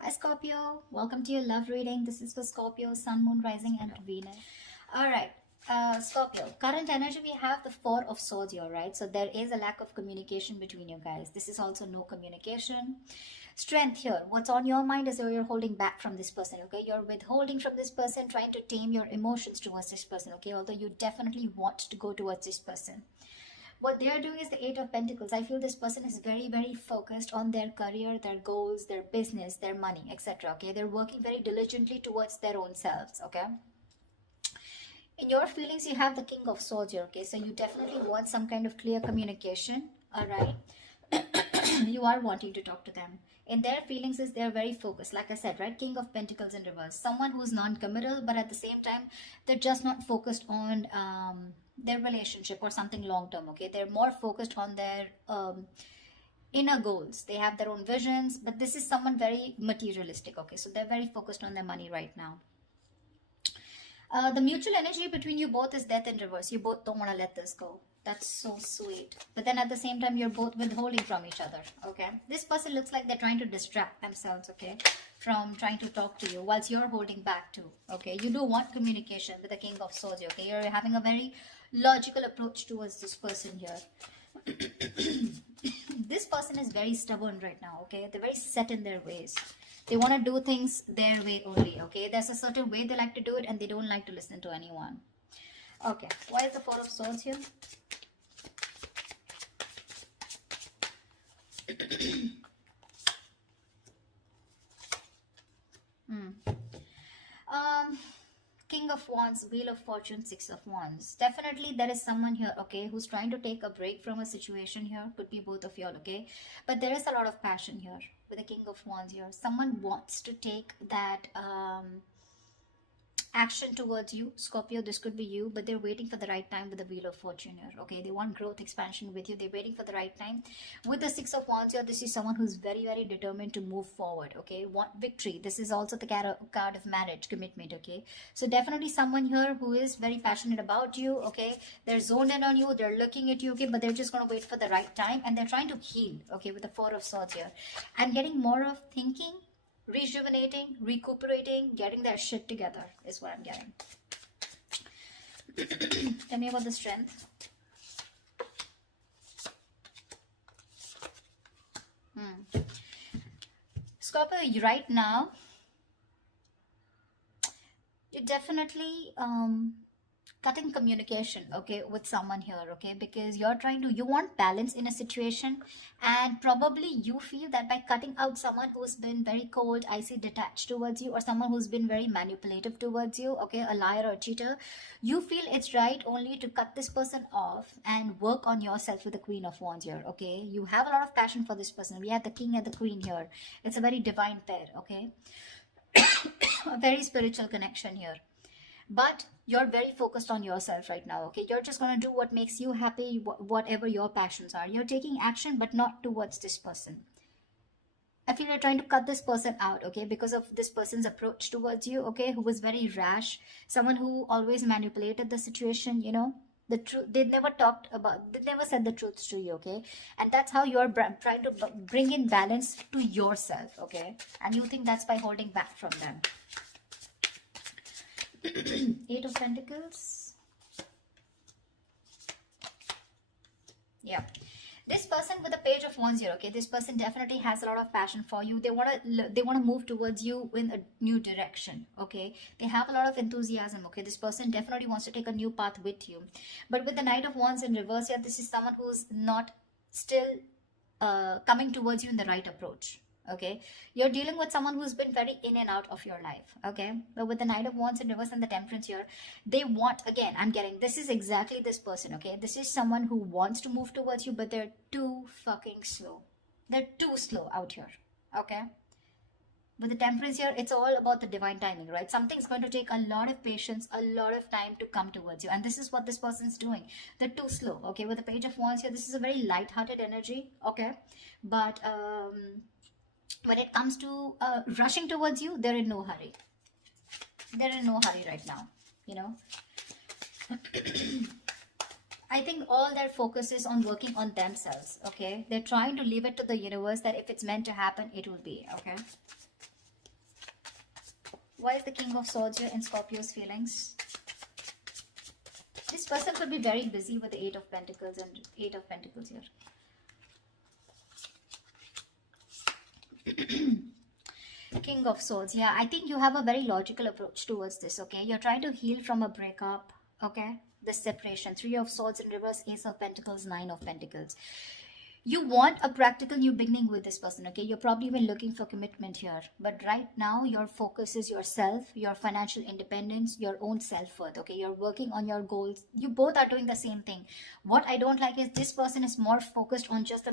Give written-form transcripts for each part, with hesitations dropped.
Hi Scorpio, welcome to your love reading. This is for Scorpio, Sun, Moon, Rising and Venus. Alright, Scorpio, current energy we have the Four of Swords here, right? So there is a lack of communication between you guys. This is also no communication. Strength here, what's on your mind is you're holding back from this person, okay? You're withholding from this person, trying to tame your emotions towards this person, okay? Although you definitely want to go towards this person. What they are doing is the Eight of Pentacles. I feel this person is very, very focused on their career, their goals, their business, their money, etc. Okay, they're working very diligently towards their own selves. Okay, in your feelings you have the King of Swords here. Okay, so you definitely want some kind of clear communication. All right. You are wanting to talk to them. In their feelings is they're very focused, like I said, right? King of Pentacles in reverse, someone who's non-committal, but at the same time they're just not focused on their relationship or something long term. Okay, they're more focused on their inner goals. They have their own visions, but this is someone very materialistic. Okay, so they're very focused on their money right now. The mutual energy between you both is death in reverse. You both don't want to let this go. That's so sweet. But then at the same time, you're both withholding from each other. Okay. This person looks like they're trying to distract themselves, okay, from trying to talk to you whilst you're holding back too. Okay. You do want communication with the King of Swords. Okay. You're having a very logical approach towards this person here. This person is very stubborn right now. Okay. They're very set in their ways. They want to do things their way only, okay? There's a certain way they like to do it and they don't like to listen to anyone. Okay, why is the Four of Swords here? King of Wands, Wheel of Fortune, Six of Wands. Definitely there is someone here, okay, who's trying to take a break from a situation here. Could be both of y'all, okay? But there is a lot of passion here with the King of Wands here. Someone wants to take that action towards you, Scorpio. This could be you, but they're waiting for the right time with the Wheel of Fortune here. Okay, they want growth, expansion with you. They're waiting for the right time with the Six of Wands here. This is someone who's very, very determined to move forward. Okay, want victory. This is also the card of marriage, commitment. Okay, so definitely someone here who is very passionate about you. Okay, they're zoned in on you, they're looking at you. Okay, but they're just going to wait for the right time and they're trying to heal. Okay, with the Four of Swords here. I'm getting more of thinking, rejuvenating, recuperating, getting their shit together is what I'm getting. Tell me about the Strength. Scorpio, right now, you definitely cutting communication, okay, with someone here, okay, because you want balance in a situation, and probably you feel that by cutting out someone who's been very cold, icy, detached towards you, or someone who's been very manipulative towards you, okay, a liar or a cheater, you feel it's right only to cut this person off and work on yourself with the Queen of Wands here. Okay, you have a lot of passion for this person. We have the King and the Queen here. It's a very divine pair. Okay, a very spiritual connection here, but you're very focused on yourself right now. Okay, you're just going to do what makes you happy, whatever your passions are. You're taking action, but not towards this person. I feel you're trying to cut this person out, okay, because of this person's approach towards you, okay, who was very rash, someone who always manipulated the situation, you know, the truth. They never said the truth to you, okay, and that's how you're trying to bring in balance to yourself, okay, and you think that's by holding back from them. Eight of Pentacles. Yeah, this person with the Page of Wands here, okay, this person definitely has a lot of passion for you. They want to move towards you in a new direction. Okay, they have a lot of enthusiasm. Okay, this person definitely wants to take a new path with you. But with the Knight of Wands in reverse here, this is someone who's not still coming towards you in the right approach. Okay, you're dealing with someone who's been very in and out of your life. Okay, but with the Knight of Wands in reverse and the Temperance here, they want, again, I'm getting, this is exactly this person. Okay, this is someone who wants to move towards you, but they're too fucking slow. They're too slow out here. Okay, with the Temperance here, it's all about the divine timing, right? Something's going to take a lot of patience, a lot of time to come towards you, and this is what this person's doing. They're too slow. Okay, with the Page of Wands here, this is a very light-hearted energy. Okay, but when it comes to rushing towards you, they're in no hurry. They're in no hurry right now, you know. I think all their focus is on working on themselves, okay? They're trying to leave it to the universe that if it's meant to happen, it will be, okay? Why is the King of Swords here in Scorpio's feelings? This person could be very busy with the Eight of Pentacles and Eight of Pentacles here. King of Swords. Yeah, I think you have a very logical approach towards this, okay? You're trying to heal from a breakup, okay? The separation. Three of Swords in reverse, Ace of Pentacles, Nine of Pentacles. You want a practical new beginning with this person, okay? You're probably even looking for commitment here. But right now, your focus is yourself, your financial independence, your own self-worth, okay? You're working on your goals. You both are doing the same thing. What I don't like is this person is more focused on just the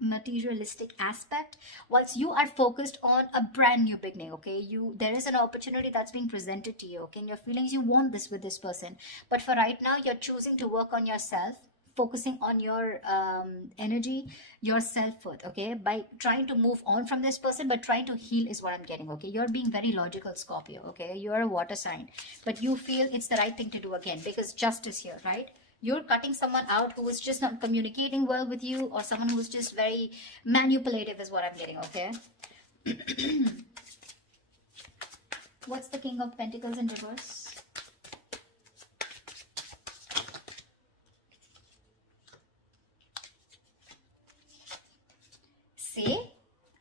materialistic aspect, whilst you are focused on a brand new beginning, okay? There is an opportunity that's being presented to you, okay? In your feelings, you want this with this person. But for right now, you're choosing to work on yourself, focusing on your energy, your self-worth, okay, by trying to move on from this person, but trying to heal is what I'm getting, okay? You're being very logical, Scorpio, okay? You're a water sign, but you feel it's the right thing to do again, because justice here, right? You're cutting someone out who is just not communicating well with you, or someone who's just very manipulative is what I'm getting, okay? What's the King of Pentacles in reverse?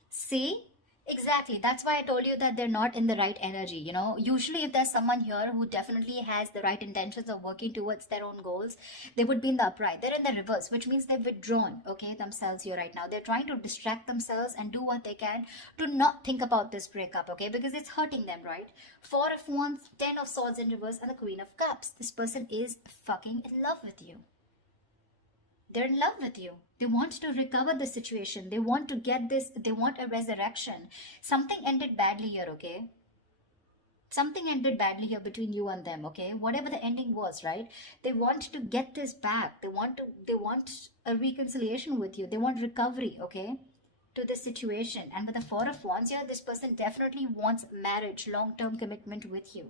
See, exactly. That's why I told you that they're not in the right energy. You know, usually if there's someone here who definitely has the right intentions of working towards their own goals, they would be in the upright. They're in the reverse, which means they've withdrawn, okay, themselves here right now. They're trying to distract themselves and do what they can to not think about this breakup, okay, because it's hurting them, right? Four of Wands, Ten of Swords in reverse, and the Queen of Cups. This person is fucking in love with you. They're in love with you. They want to recover the situation. They want to get this. They want a resurrection. Something ended badly here, okay? Something ended badly here between you and them, okay? Whatever the ending was, right? They want to get this back. They want a reconciliation with you. They want recovery, okay, to the situation. And with the Four of Wands here, this person definitely wants marriage, long-term commitment with you.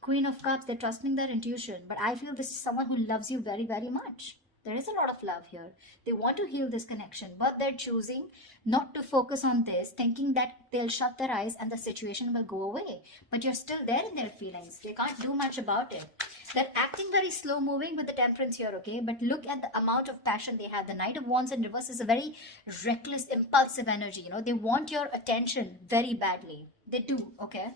Queen of Cups, they're trusting their intuition. But I feel this is someone who loves you very, very much. There is a lot of love here. They want to heal this connection, but they're choosing not to focus on this, thinking that they'll shut their eyes and the situation will go away. But you're still there in their feelings. They can't do much about it. They're acting very slow moving with the Temperance here, okay? But look at the amount of passion they have. The Knight of Wands in reverse is a very reckless, impulsive energy. You know, they want your attention very badly. They do, okay?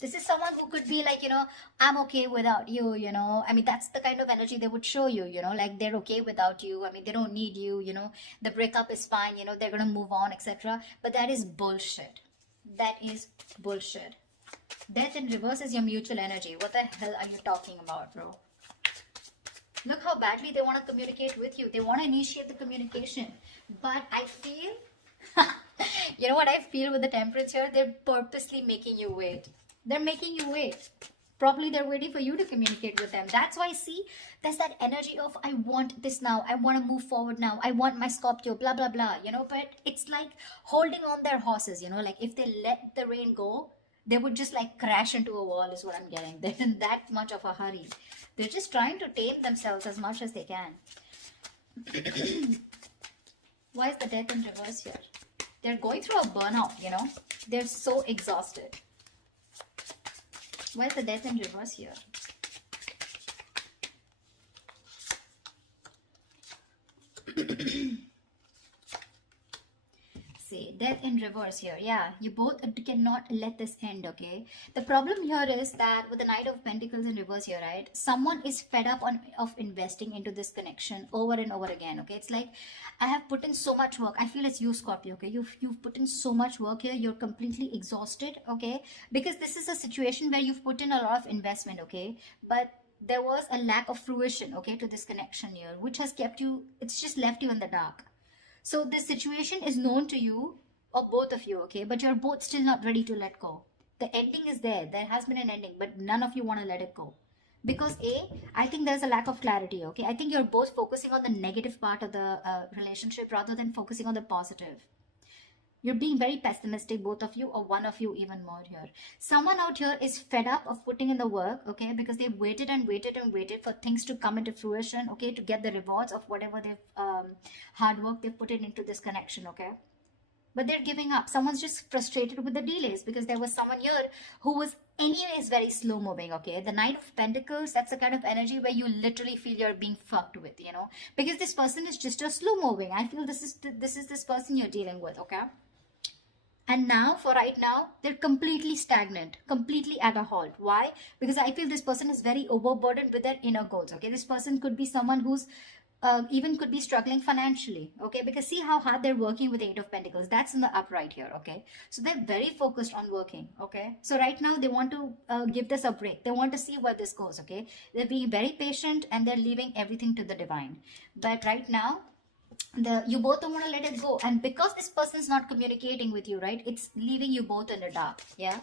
This is someone who could be like, you know, I'm okay without you, you know. I mean, that's the kind of energy they would show you, you know, like they're okay without you. I mean, they don't need you, you know. The breakup is fine, you know, they're going to move on, etc. But that is bullshit. That is bullshit. Death in reverse is your mutual energy. What the hell are you talking about, bro? Look how badly they want to communicate with you. They want to initiate the communication. But I feel, you know what I feel with the Temperance here? They're purposely making you wait. They're making you wait. Probably they're waiting for you to communicate with them. That's why, see, there's that energy of, I want this now. I want to move forward now. I want my Scorpio, blah, blah, blah. You know, but it's like holding on their horses, you know, like if they let the rain go, they would just like crash into a wall is what I'm getting. They're in that much of a hurry. They're just trying to tame themselves as much as they can. Why is the Death in reverse here? They're going through a burnout, you know. They're so exhausted. Why is the Death in reverse here? See, Death in reverse here. Yeah, you both cannot let this end, okay? The problem here is that with the Knight of Pentacles in reverse here, right? Someone is fed up of investing into this connection over and over again, okay? It's like, I have put in so much work. I feel it's you, Scorpio, okay? You've put in so much work here. You're completely exhausted, okay? Because this is a situation where you've put in a lot of investment, okay? But there was a lack of fruition, okay, to this connection here, which has kept you, it's just left you in the dark. So this situation is known to you, or both of you, okay? But you're both still not ready to let go. The ending is there. There has been an ending, but none of you want to let it go. Because I think there's a lack of clarity, okay? I think you're both focusing on the negative part of the relationship rather than focusing on the positive. You're being very pessimistic, both of you, or one of you even more here. Someone out here is fed up of putting in the work, okay? Because they've waited and waited and waited for things to come into fruition, okay? To get the rewards of whatever they've, hard work they've put into this connection, okay? but they're giving up. Someone's just frustrated with the delays because there was someone here who was anyways very slow moving. Okay, the Knight of Pentacles, that's the kind of energy where you literally feel you're being fucked with, you know, because this person is just a slow moving. I feel this is this person you're dealing with. Okay, and now, for right now, they're completely stagnant, completely at a halt. Why? Because I feel this person is very overburdened with their inner goals. Okay, this person could be someone who's even could be struggling financially. Okay, because see how hard they're working with the Eight of Pentacles. That's in the upright here. Okay, so they're very focused on working. Okay, so right now they want to give this a break. They want to see where this goes. Okay, they're being very patient and they're leaving everything to the divine. But right now, you both don't want to let it go, and because this person's not communicating with you, right, it's leaving you both in the dark. Yeah,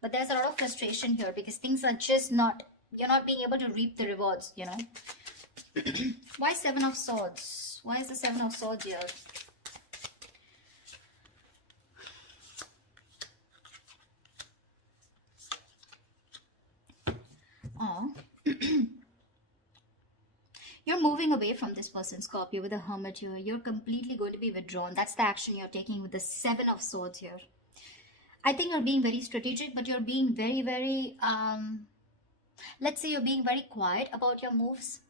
but there's a lot of frustration here because things are just not, you're not being able to reap the rewards, you know. Why Seven of Swords? Why is the Seven of Swords here? Oh. You're moving away from this person, Scorpio, with the Hermit here. You're completely going to be withdrawn. That's the action you're taking with the Seven of Swords here. I think you're being very strategic, but you're being very, very, let's say you're being very quiet about your moves.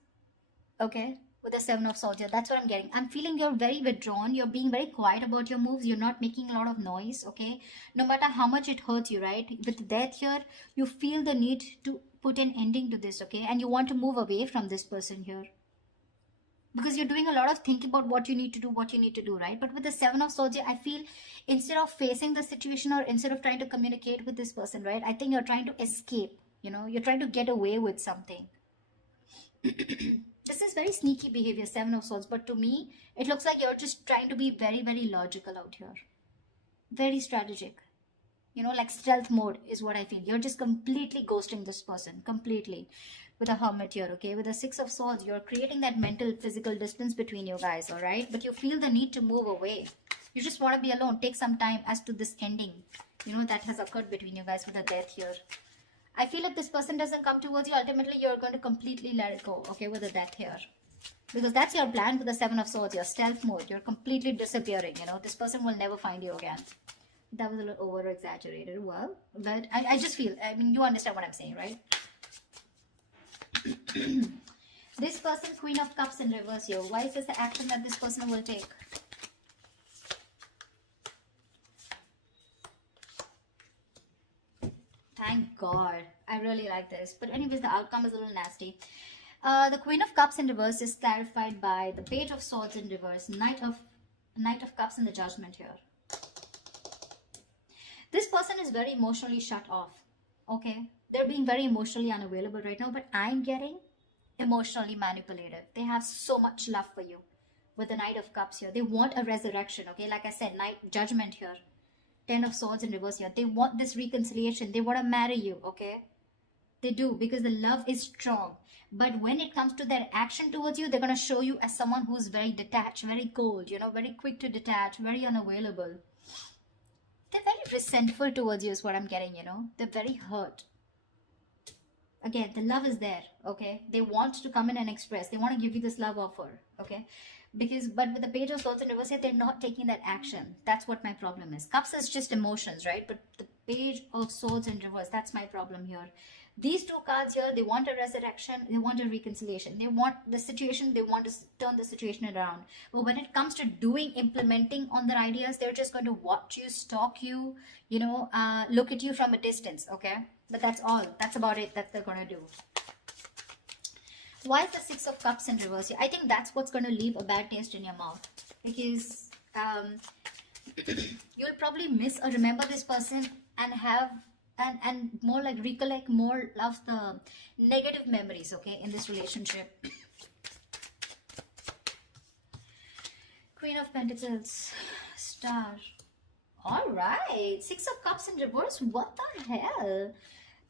Okay, with the Seven of Swords here. That's what I'm getting. I'm feeling you're very withdrawn. You're being very quiet about your moves. You're not making a lot of noise. Okay, no matter how much it hurts you, right? With Death here, you feel the need to put an ending to this. Okay, and you want to move away from this person here, because you're doing a lot of thinking about what you need to do, right? But with the Seven of Swords, I feel instead of facing the situation or instead of trying to communicate with this person, right, I think you're trying to escape, you know, you're trying to get away with something. This is very sneaky behavior, Seven of Swords, but to me, it looks like you're just trying to be very, very logical out here. Very strategic. You know, like stealth mode is what I feel. You're just completely ghosting this person, completely. With a Hermit here, okay? With a Six of Swords, you're creating that mental, physical distance between you guys, all right? But you feel the need to move away. You just want to be alone. Take some time as to this ending, you know, that has occurred between you guys with the Death here. I feel if this person doesn't come towards you, ultimately you're going to completely let it go, okay, with the Death here. Because that's your plan with the Seven of Swords, your stealth mode. You're completely disappearing, you know. This person will never find you again. That was a little over-exaggerated. Well, but I just feel, I mean, you understand what I'm saying, right? This person, Queen of Cups in reverse here. Why is this the action that this person will take? Thank God. I really like this. But anyways, the outcome is a little nasty. The Queen of Cups in reverse is clarified by the Page of Swords in reverse, Knight of Cups in the Judgment here. This person is very emotionally shut off. Okay, they're being very emotionally unavailable right now, but I'm getting emotionally manipulative. They have so much love for you with the Knight of Cups here. They want a resurrection. Okay, like I said, Judgment here, Ten of Swords in reverse here. They want this reconciliation. They want to marry you. Okay, they do, because the love is strong. But when it comes to their action towards you, they're going to show you as someone who's very detached, very cold, you know, very quick to detach, very unavailable. They're very resentful towards you is what I'm getting, you know. They're very hurt. Again, the love is there, okay? They want to come in and express. They want to give you this love offer, okay? But with the Page of Swords in reverse, they're not taking that action. That's what my problem is. Cups is just emotions, right? But the Page of Swords in reverse, that's my problem here. These two cards here, they want a resurrection, they want a reconciliation, they want the situation, they want to turn the situation around. But when it comes to implementing on their ideas, they're just going to watch you, stalk you, you know, look at you from a distance, okay? But that's all. That's about it that they're going to do. Why is the Six of Cups in reverse? I think that's what's going to leave a bad taste in your mouth. Because you'll probably miss or remember this person and have and more like recollect more of the negative memories, okay, in this relationship. Queen of Pentacles, Star. All right, Six of Cups in reverse. What the hell?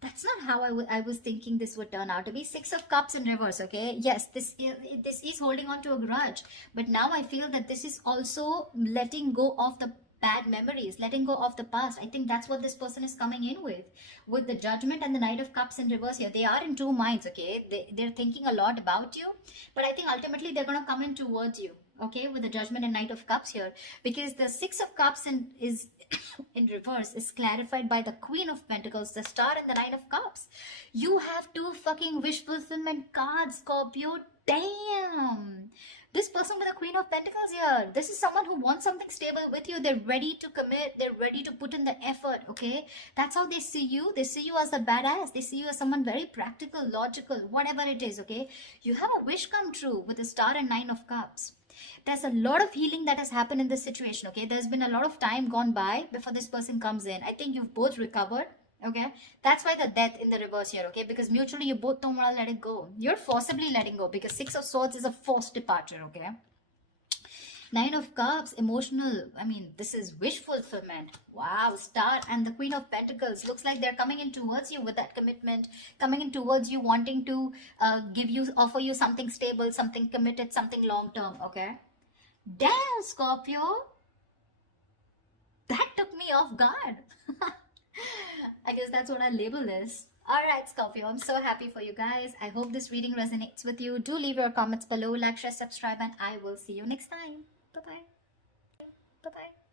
That's not how I was thinking this would turn out to be. Six of Cups in reverse, okay? Yes, this is holding on to a grudge. But now I feel that this is also letting go of the bad memories, letting go of the past. I think that's what this person is coming in with. With the Judgment and the Knight of Cups in reverse here. They are in two minds, okay? They're thinking a lot about you. But I think ultimately they're going to come in towards you. okay, with the Judgment and Knight of Cups here, because the Six of Cups is in reverse is clarified by the Queen of Pentacles, the Star, and the Nine of Cups. You have two fucking wish fulfillment cards, Scorpio. Damn. This person with the Queen of Pentacles here, this is someone who wants something stable with you. They're ready to commit. They're ready to put in the effort, okay? That's how they see you. They see you as a badass. They see you as someone very practical, logical, whatever it is, okay? You have a wish come true with the Star and Nine of Cups. There's a lot of healing that has happened in this situation, okay? There's been a lot of time gone by before this person comes in. I think you've both recovered, okay? That's why the Death in the reverse here, okay? Because mutually you both don't want to let it go. You're forcibly letting go because Six of Swords is a forced departure, okay? Nine of Cups, emotional. I mean, this is wish fulfillment. Wow, Star and the Queen of Pentacles. Looks like they're coming in towards you with that commitment. Coming in towards you, wanting to offer you something stable, something committed, something long-term, okay? Damn, Scorpio. That took me off guard. I guess that's what I label this. Alright, Scorpio, I'm so happy for you guys. I hope this reading resonates with you. Do leave your comments below, like, share, subscribe, and I will see you next time. Bye-bye. Bye-bye.